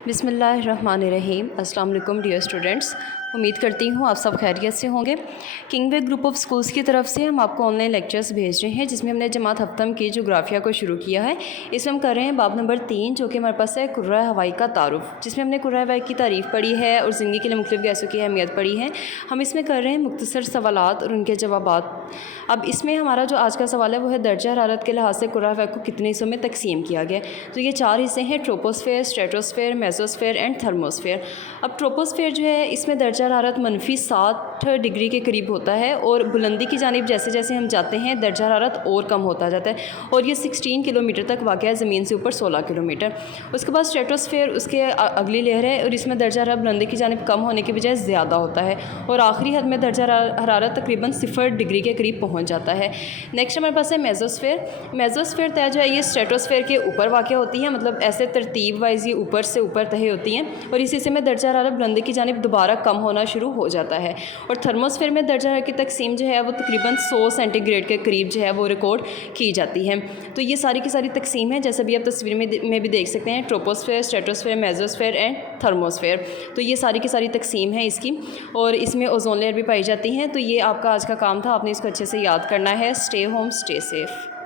बिस्मिल्लाहिर्रहमानिर्रहीम। अस्सलाम वालेकुम डियर स्टूडेंट्स, उम्मीद करती हूँ आप सब खैरियत से होंगे। किंगवे ग्रुप ऑफ स्कूल्स की तरफ से हम आपको ऑनलाइन लेक्चर्स भेज रहे हैं, जिसमें हमने जमात हफ्तम की जोग्राफिया को शुरू किया है। इसमें हम कर रहे हैं बाब नंबर 3, जो कि हमारे पास है कुर्रा हवाई का तारुफ, जिसमें हमने कुर्रा हवाई की तारीफ़ पढ़ी है और ज़िंदगी के लिए मुख्तलिफ़ गैसों की अहमियत पढ़ी है। हम इसमें कर रहे हैं मुख्तसर सवालात और उनके जवाबात। अब इसमें हमारा जो आज का सवाल है वो है दर्जा हरारत के लिहाज से कुर्रा हवाई को कितने हिस्सों में तकसीम किया गया। तो ये 4 हिस्से हैं: troposphere, stratosphere, mesosphere and thermosphere. अब ट्रोपोस्फेयर जो है इसमें दर्जा हरारत -60 डिग्री के करीब होता है और बुलंदी की जानिब जैसे जैसे हम जाते हैं दर्जा हरारत और कम होता जाता है और ये 16 किलोमीटर तक वाक़ है, ज़मीन से ऊपर 16 किलोमीटर। उसके बाद स्ट्रेटोस्फेयर उसके अगली लेयर है और इसमें दर्जा हरारत बुलंदी की जानिब कम होने की बजाय ज़्यादा होता है और आखिरी हद में दर्जा हरारत तकरीबन 0 डिग्री के करीब पहुँच जाता है। नेक्स्ट हमारे पास है मेसोस्फेयर। मेसोस्फेयर तय जो है ये स्ट्रेटोस्फेयर के ऊपर वाक़ होती है, मतलब ऐसे तरतीब वाइज ये ऊपर से ऊपर तय होती हैं और इसी से में दर्जा हरारत बुलंदी की जानिब दोबारा कम होना शुरू हो जाता है। और थर्मोस्फेयर में दर्जा हरारत की तकसीम जो है वो तकरीबन 100 सेंटीग्रेड के करीब जो है वो रिकॉर्ड की जाती है। तो ये सारी की सारी तकसीम है, जैसे भी आप तस्वीर में भी देख सकते हैं, troposphere, stratosphere, mesosphere and thermosphere. तो ये सारी की सारी तकसीम है इसकी और इसमें ओजोन लेयर भी पाई जाती हैं। तो ये आपका आज का काम था, आपने इसको अच्छे से याद करना है। Stay home, stay safe.